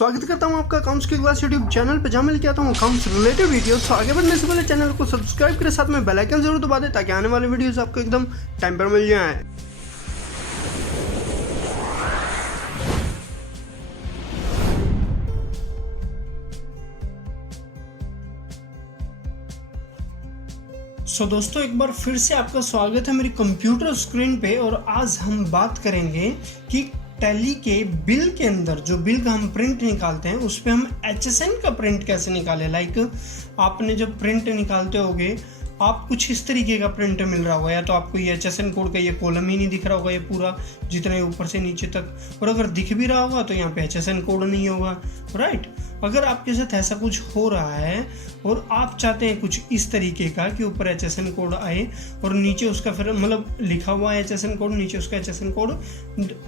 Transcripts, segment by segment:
स्वागत करता हूं आपका अकाउंट्स की क्लास यूट्यूब चैनल पे, जहां मैं लेके आता हूं अकाउंट्स रिलेटेड वीडियोस। तो आगे बढ़ने से पहले चैनल को सब्सक्राइब करें, साथ में बेल आइकन जरूर दबा दें ताकि आने वाले वीडियोस आपको एकदम टाइम पर मिल जाए। दोस्तों, एक बार फिर से आपका स्वागत है मेरी कंप्यूटर स्क्रीन पे। और आज हम बात करेंगे कि टैली के बिल के अंदर जो बिल का हम प्रिंट निकालते हैं उस पर हम HSN का प्रिंट कैसे निकालें। लाइक आपने जब प्रिंट निकालते होगे आप कुछ इस तरीके का प्रिंट मिल रहा होगा, या तो आपको ये HSN कोड का ये कॉलम ही नहीं दिख रहा होगा, ये पूरा जितने ऊपर से नीचे तक, और अगर दिख भी रहा होगा तो यहाँ पे HSN कोड नहीं होगा, राइट। अगर आपके साथ ऐसा कुछ हो रहा है और आप चाहते हैं कुछ इस तरीके का कि ऊपर HSN कोड आए और नीचे उसका फिर मतलब लिखा हुआ है HSN कोड, नीचे उसका HSN कोड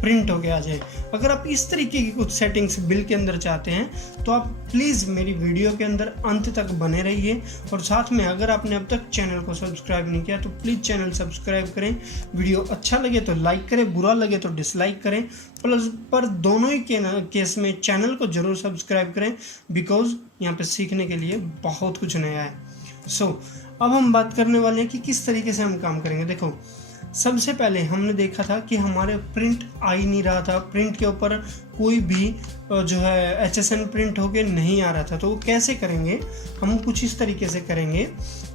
प्रिंट होके आ जाए, अगर आप इस तरीके की कुछ सेटिंग्स बिल के अंदर चाहते हैं तो आप प्लीज़ मेरी वीडियो के अंदर अंत तक बने रहिए। और साथ में अगर आपने अब तक चैनल को सब्सक्राइब नहीं किया तो प्लीज़ चैनल सब्सक्राइब करें। वीडियो अच्छा लगे तो लाइक करें, बुरा लगे तो डिसलाइक करें, प्लस पर दोनों ही केस में चैनल को जरूर सब्सक्राइब करें, बिकॉज यहाँ पे सीखने के लिए बहुत कुछ नया है। अब हम बात करने वाले हैं कि किस तरीके से हम काम करेंगे। देखो, सबसे पहले हमने देखा था कि हमारे प्रिंट आ ही नहीं रहा था, प्रिंट के ऊपर कोई भी जो है HSN प्रिंट होके नहीं आ रहा था। तो वो कैसे करेंगे, हम कुछ इस तरीके से करेंगे।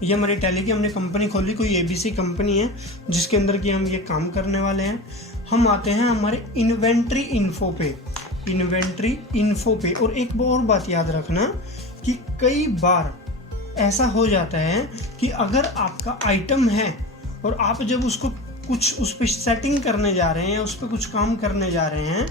ये हमारे टैली की हमने कंपनी खोली, कोई ABC कंपनी है जिसके अंदर की हम ये काम करने वाले हैं। हम आते हैं हमारे इन्वेंट्री इन्फो पे। और एक और बात याद रखना कि कई बार ऐसा हो जाता है कि अगर आपका आइटम है और आप जब उसको कुछ उस पर सेटिंग करने जा रहे हैं, उस पर कुछ काम करने जा रहे हैं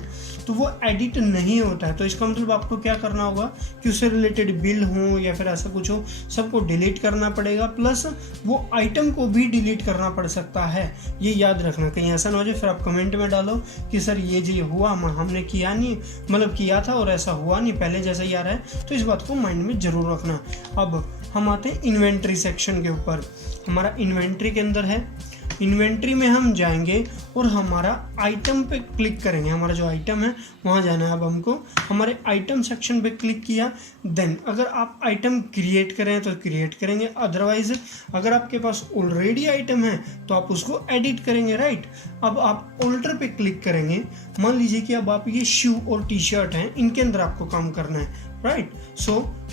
तो वो एडिट नहीं होता है। तो इसका मतलब आपको क्या करना होगा कि उससे रिलेटेड बिल हो या फिर ऐसा कुछ हो, सबको डिलीट करना पड़ेगा, प्लस वो आइटम को भी डिलीट करना पड़ सकता है। ये याद रखना, कहीं ऐसा ना हो जाए फिर आप कमेंट में डालो कि सर ये हुआ, हमने किया नहीं, मतलब किया था और ऐसा हुआ नहीं, पहले जैसा ही आ रहा है। तो इस बात को माइंड में ज़रूर रखना। अब हम आते हैं इन्वेंट्री सेक्शन के ऊपर। हमारा इन्वेंट्री के अंदर है, इन्वेंट्री में हम जाएंगे और हमारा आइटम पे क्लिक करेंगे। हमारा जो आइटम है वहाँ जाना है। अब हमको हमारे आइटम सेक्शन पे क्लिक किया, देन अगर आप आइटम क्रिएट करें तो क्रिएट करेंगे, अदरवाइज अगर आपके पास ऑलरेडी आइटम है तो आप उसको एडिट करेंगे, राइट। अब आप ऑल्टर पे क्लिक करेंगे। मान लीजिए कि अब आप ये शू और T-शर्ट हैं, इनके अंदर आपको काम करना है, राइट।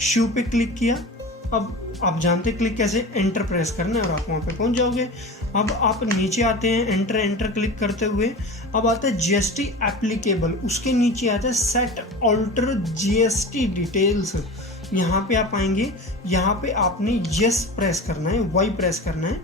शू पे क्लिक किया। अब आप जानते क्लिक कैसे, एंटर प्रेस करना है और आप वहाँ पे पहुँच जाओगे। अब आप नीचे आते हैं, एंटर क्लिक करते हुए अब आता है GST एप्लीकेबल, उसके नीचे आता है सेट ऑल्टर GST डिटेल्स। यहाँ पे आप आएंगे, यहाँ पे आपने यस प्रेस करना है, वाई प्रेस करना है,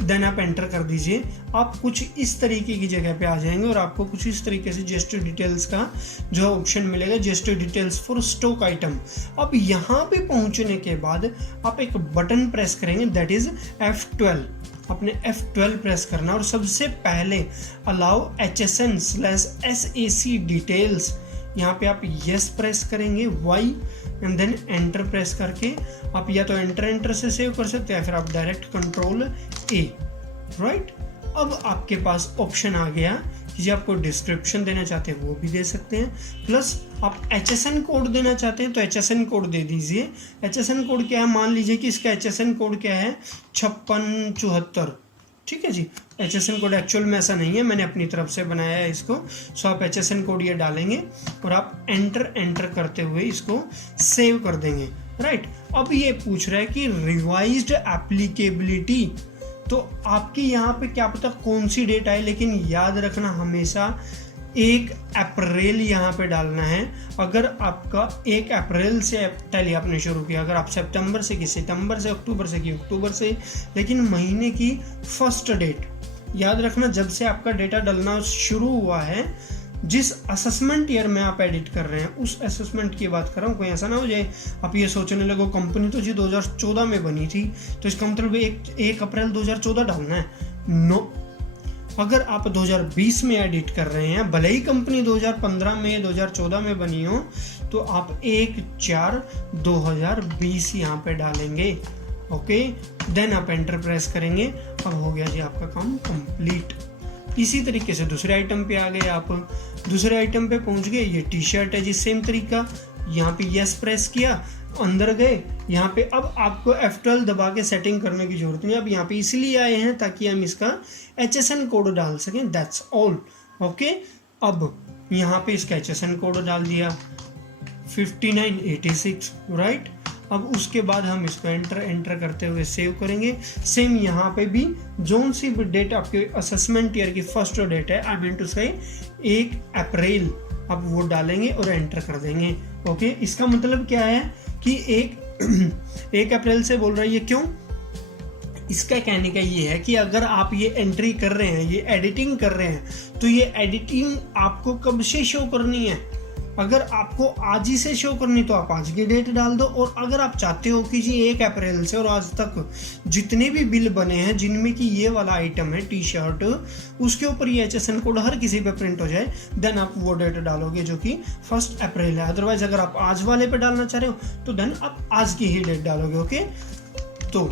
देन आप एंटर कर दीजिए। आप कुछ इस तरीके की जगह पे आ जाएंगे और आपको कुछ इस तरीके से GST डिटेल्स का जो ऑप्शन मिलेगा, GST details for stock item. अब यहाँ पे पहुँचने के बाद आप एक बटन प्रेस करेंगे, दैट इज F12। आपने F12 प्रेस करना और सबसे पहले अलाउ HSN/SAC डिटेल्स, यहाँ पे आप यस प्रेस करेंगे, Y and then enter press करके आप या तो एंटर से सेव कर सकते हैं या फिर आप डायरेक्ट Ctrl+A, राइट। अब आपके पास ऑप्शन आ गया कि आपको डिस्क्रिप्शन देना चाहते हैं वो भी दे सकते हैं, प्लस आप HSN कोड देना चाहते हैं तो HSN कोड दे दीजिए। HSN कोड क्या है, मान लीजिए कि इसका HSN कोड क्या है 5674, ठीक है जी। HSN कोड एक्चुअल में ऐसा नहीं है, मैंने अपनी तरफ से बनाया है इसको। आप HSN कोड ये डालेंगे और आप एंटर करते हुए इसको सेव कर देंगे, राइट। अब ये पूछ रहा है कि रिवाइज्ड एप्लीकेबिलिटी, तो आपकी यहाँ पे क्या पता कौन सी डेट आए, लेकिन याद रखना हमेशा 1 अप्रैल यहाँ पे डालना है। अगर आपका 1 अप्रैल से टैली आपने शुरू किया, अगर आप सितंबर से की सितंबर से, अक्टूबर से की अक्टूबर से, लेकिन महीने की फर्स्ट डेट याद रखना। जब से आपका डेटा डलना शुरू हुआ है, जिस असेसमेंट ईयर में आप एडिट कर रहे हैं उस असेसमेंट की बात कर रहा हूँ। कोई ऐसा ना हो जाए आप ये सोचने लगो कंपनी तो जी 2014 में बनी थी तो इसका मतलब 1 अप्रैल 2014 डालना है। नो, अगर आप 2020 में एडिट कर रहे हैं, भले ही कंपनी 2015 में 2014 में बनी हो, तो आप 1/4/2020 यहाँ पे डालेंगे, ओके। देन आप एंटर प्रेस करेंगे। अब हो गया जी आपका काम कंप्लीट। इसी तरीके से दूसरे आइटम पे आ गए, आप दूसरे आइटम पे पहुंच गए। ये T-शर्ट है जी, सेम तरीका, यहाँ पे यस प्रेस किया, अंदर गए, यहाँ पे अब आपको F12 दबा के सेटिंग करने की जरूरत नहीं। अब यहाँ पे इसलिए आए हैं ताकि हम इसका HSN कोड डाल सकें, दैट्स ऑल। ओके, अब यहाँ पे इसका HSN कोड डाल दिया 5986, राइट। अब उसके बाद हम इसको एंटर करते हुए सेव करेंगे। सेम यहाँ पे भी जोन सी डेट आपके असेसमेंट ईयर की फर्स्ट डेट है, आई मीन टू से 1 अप्रैल, अब वो डालेंगे और एंटर कर देंगे। ओके, इसका मतलब क्या है कि 1 अप्रैल से बोल रही है, क्यों? इसका कहने का ये है कि अगर आप ये एंट्री कर रहे हैं, ये एडिटिंग कर रहे हैं, तो ये एडिटिंग आपको कब से शो करनी है? अगर आपको आज ही से शो करनी तो आप आज की डेट डाल दो, और अगर आप चाहते हो कि जी 1 अप्रैल से और आज तक जितने भी बिल बने हैं जिनमें कि ये वाला आइटम है टी शर्ट, उसके ऊपर ये HSN कोड हर किसी पे प्रिंट हो जाए, देन आप वो डेट डालोगे जो कि 1 अप्रैल है। अदरवाइज अगर आप आज वाले पे डालना चाह रहे हो तो देन आप आज की ही डेट डालोगे। ओके, तो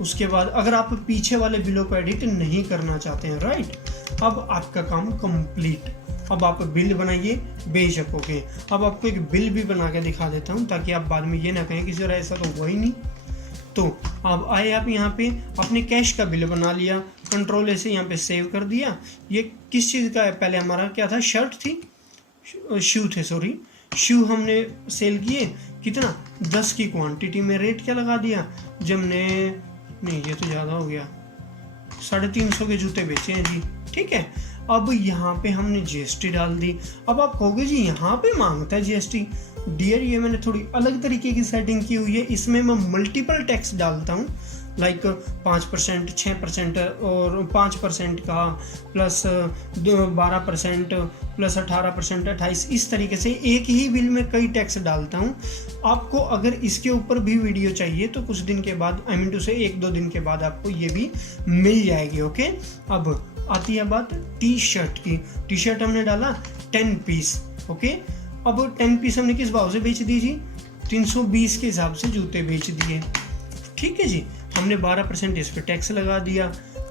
उसके बाद अगर आप पीछे वाले बिलों को एडिट नहीं करना चाहते हैं, राइट, अब आपका काम कंप्लीट। अब आप बिल बनाइए, भेज सकोगे। अब आपको एक बिल भी बना के दिखा देता हूँ ताकि आप बाद में ये ना कहें कि सर ऐसा तो हुआ ही नहीं। तो अब आए आप यहाँ पे अपने कैश का बिल बना लिया, कंट्रोल ए से यहाँ पे सेव कर दिया। ये किस चीज़ का है? पहले हमारा क्या था? शर्ट थी, शू थे, सॉरी, शू हमने सेल किए, कितना? 10 की क्वांटिटी में। रेट क्या लगा दिया? जब ने नहीं, ये तो ज़्यादा हो गया, 350 के जूते बेचे हैं जी, ठीक है। अब यहाँ पे हमने GST डाल दी। अब आप कहोगे जी यहाँ पे मांगता है GST। डियर, ये मैंने थोड़ी अलग तरीके की सेटिंग की हुई है, इसमें मैं मल्टीपल टैक्स डालता हूँ, लाइक 5%, 6% और 5% का, प्लस 12%, प्लस 18%, 28, इस तरीके से एक ही बिल में कई टैक्स डालता हूँ। आपको अगर इसके ऊपर भी वीडियो चाहिए तो कुछ दिन के बाद, आई मीन टू से 1-2 दिन के बाद आपको ये भी मिल जाएगी। ओके, अब आती है बात टी शर्ट की। टी शर्ट हमने डाला 10 पीस। ओके, अब 10 पीस हमने किस भाव से बेच दी जी? 320 के हिसाब से जूते बेच दिए, ठीक है जी। हमने 12% इस पे टैक्स लगा दिया।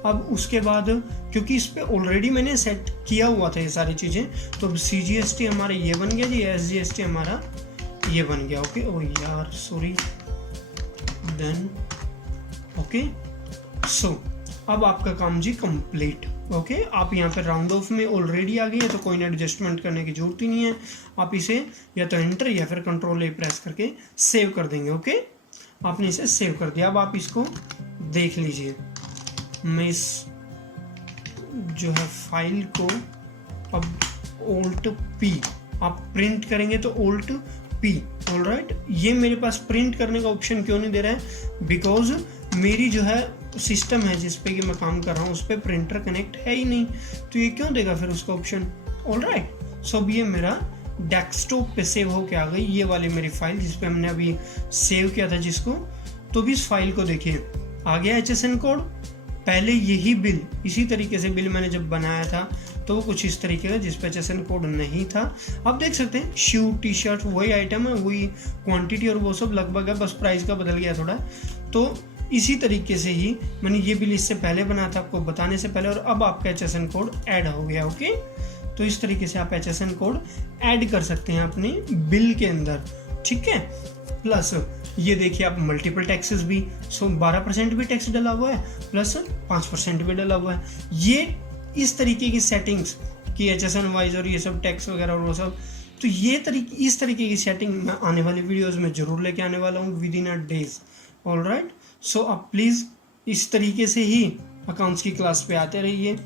अब उसके बाद क्योंकि इस पे ऑलरेडी मैंने सेट किया हुआ था ये सारी चीज़ें, तो अब CGST हमारा ये बन गया जी, SGST हमारा ये बन गया। ओके, ओ यार सॉरी, देन ओके, सो अब आपका काम जी कंप्लीट। ओके, आप यहाँ पे राउंड ऑफ में ऑलरेडी आ गए हैं तो कोई एडजस्टमेंट करने की जरूरत ही नहीं है। आप इसे या तो एंटर या फिर कंट्रोल ए प्रेस करके सेव कर देंगे। ओके, आपने इसे सेव कर दिया। अब आप इसको देख लीजिए। मैं इस जो है फाइल को अब Alt+P, आप प्रिंट करेंगे तो Alt+P, ऑलराइट। ये मेरे पास प्रिंट करने का ऑप्शन क्यों नहीं दे रहा है? बिकॉज मेरी जो है सिस्टम है जिस पे कि मैं काम कर रहा हूँ उस पर प्रिंटर कनेक्ट है ही नहीं, तो ये क्यों देगा फिर उसका ऑप्शन? ऑलराइट, सो अब ये मेरा डेस्कटॉप पे सेव होके आ गई, ये वाली मेरी फाइल जिस पे हमने अभी सेव किया था जिसको। तो भी इस फाइल को देखिए, आ गया HSN कोड। पहले यही बिल, इसी तरीके से बिल मैंने जब बनाया था तो वो कुछ इस तरीके का जिस पे HSN कोड नहीं था। आप देख सकते हैं शू, टी शर्ट वही आइटम है, वही क्वांटिटी और वो सब लगभग है, बस प्राइस का बदल गया थोड़ा। तो इसी तरीके से ही मैंने ये बिल इससे पहले बनाया था आपको बताने से पहले, और अब आपका HSN कोड ऐड हो गया। ओके, तो इस तरीके से आप HSN कोड ऐड कर सकते हैं अपने बिल के अंदर, ठीक है। प्लस ये देखिए आप मल्टीपल टैक्सेस भी, 12% भी टैक्स डला हुआ है, प्लस 5% भी डला हुआ है। ये इस तरीके की सेटिंग्स की HSN वाइज और ये सब टैक्स वगैरह और वो सब, तो ये इस तरीके की सेटिंग मैं आने वाली वीडियोस में जरूर लेके आने वाला हूँ within a days. Alright, so आप प्लीज़ इस तरीके से ही अकाउंट्स की क्लास पे आते रहिए।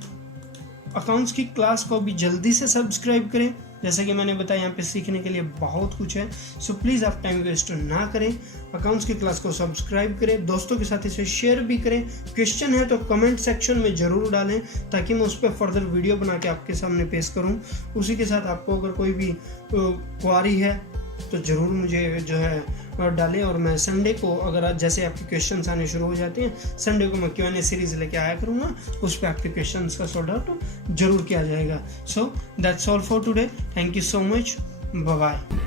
अकाउंट्स की क्लास को भी जल्दी से सब्सक्राइब करें। जैसा कि मैंने बताया, यहाँ पे सीखने के लिए बहुत कुछ है, सो प्लीज़ आप टाइम वेस्ट ना करें। अकाउंट्स की क्लास को सब्सक्राइब करें, दोस्तों के साथ इसे शेयर भी करें। क्वेश्चन है तो कमेंट सेक्शन में ज़रूर डालें ताकि मैं उस पर फर्दर वीडियो बना के आपके सामने पेश करूँ। उसी के साथ आपको अगर कोई भी क्वारी है तो ज़रूर मुझे जो है डालें, और मैं संडे को, अगर जैसे आपके क्वेश्चंस आने शुरू हो जाते हैं, संडे को मैं Q&A सीरीज़ लेके आया करूँगा, उस पर आपके क्वेश्चंस का सॉर्ट आउट जरूर किया जाएगा। So that's all for today, thank you so much, bye bye.